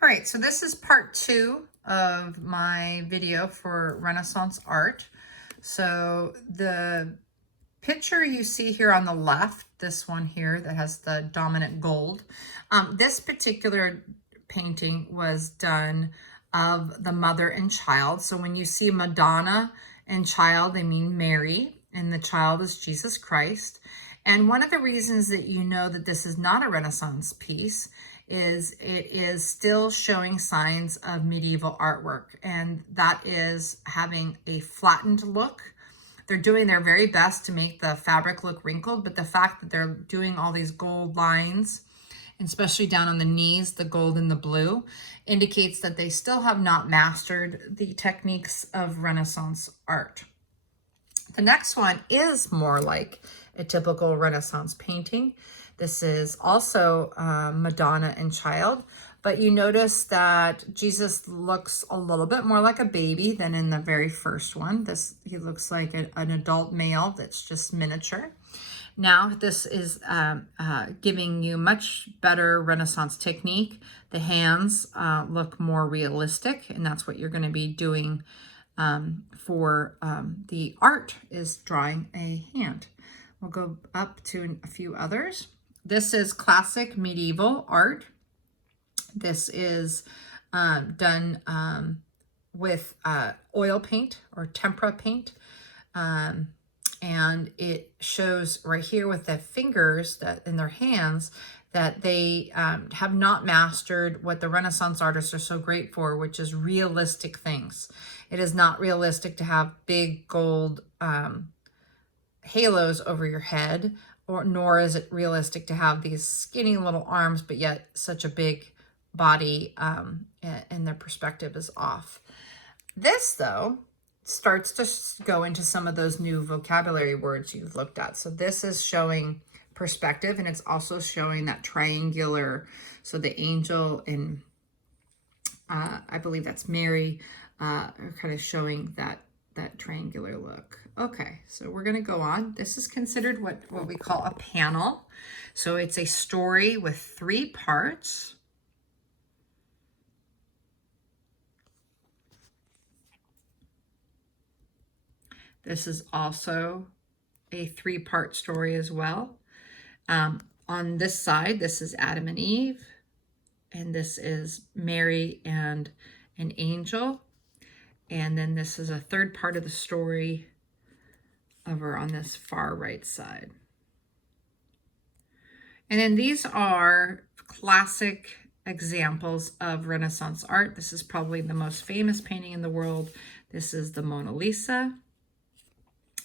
All right, so this is part 2 of my video for Renaissance art. So the picture you see here on the left, this one here that has the dominant gold, this particular painting was done of the mother and child. So when you see Madonna and child, they mean Mary, and the child is Jesus Christ. And one of the reasons that you know that this is not a Renaissance piece is it is still showing signs of medieval artwork, and that is having a flattened look. They're doing their very best to make the fabric look wrinkled, but the fact that they're doing all these gold lines, especially down on the knees, the gold and the blue, indicates that they still have not mastered the techniques of Renaissance art. The next one is more like a typical Renaissance painting. This is also Madonna and child, but you notice that Jesus looks a little bit more like a baby than in the very first one. He looks like an adult male that's just miniature. Now this is giving you much better Renaissance technique. The hands look more realistic, and that's what you're going to be doing for the art, is drawing a hand. We'll go up to a few others. This is classic medieval art. This is done with oil paint or tempera paint. And it shows right here with the fingers that in their hands that they have not mastered what the Renaissance artists are so great for, which is realistic things. It is not realistic to have big gold halos over your head, nor is it realistic to have these skinny little arms, but yet such a big body, and their perspective is off. This, though, starts to go into some of those new vocabulary words you've looked at. So this is showing perspective, and it's also showing that triangular. So the angel and I believe that's Mary are kind of showing that triangular look. Okay, so we're going to go on. This is considered what we call a panel. So it's a story with 3 parts. This is also a 3-part story as well. On this side, this is Adam and Eve, and this is Mary and an angel. And then this is a 3rd part of the story over on this far right side. And then these are classic examples of Renaissance art. This is probably the most famous painting in the world. This is the Mona Lisa.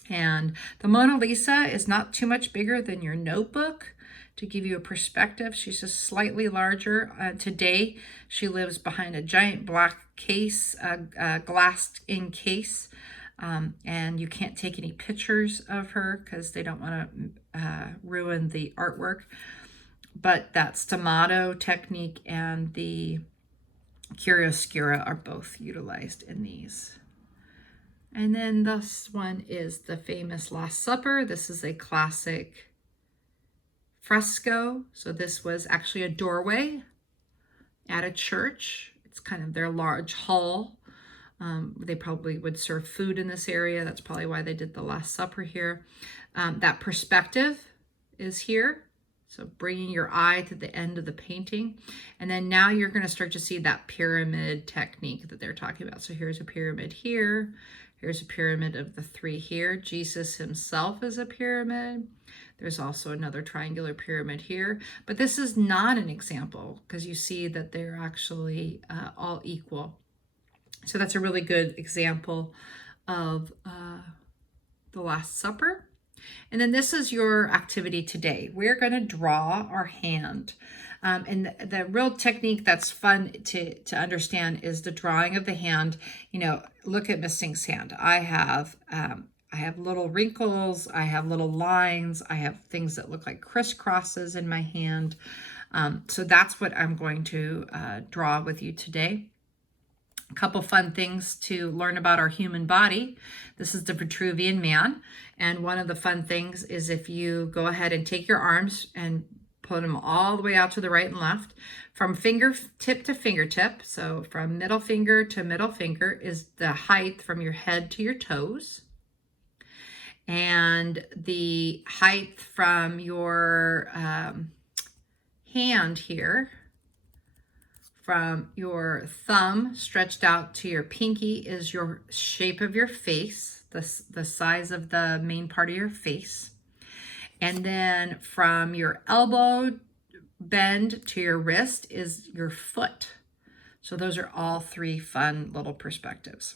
And the Mona Lisa is not too much bigger than your notebook. To give you a perspective, she's just slightly larger. Today, she lives behind a giant black case, glassed-in case, and you can't take any pictures of her because they don't want to ruin the artwork. But that sfumato technique and the chiaroscuro are both utilized in these. And then this one is the famous Last Supper. This is a classic fresco. So this was actually a doorway at a church. It's kind of their large hall. They probably would serve food in this area. That's probably why they did the Last Supper here. That perspective is here. So bringing your eye to the end of the painting. And then now you're going to start to see that pyramid technique that they're talking about. So here's a pyramid here. Here's a pyramid of the 3 here. Jesus himself is a pyramid. There's also another triangular pyramid here. But this is not an example because you see that they're actually all equal. So that's a really good example of the Last Supper. And then this is your activity today. We're going to draw our hand. And the real technique that's fun to understand is the drawing of the hand. You know, look at Miss Sink's hand. I have little wrinkles. I have little lines. I have things that look like crisscrosses in my hand. So that's what I'm going to draw with you today. A couple fun things to learn about our human body. This is the Vitruvian Man. And one of the fun things is if you go ahead and take your arms and put them all the way out to the right and left. From fingertip to fingertip, so from middle finger to middle finger is the height from your head to your toes. And the height from your hand here, from your thumb stretched out to your pinky, is your shape of your face, the size of the main part of your face. And then from your elbow bend to your wrist is your foot. So those are all three fun little perspectives.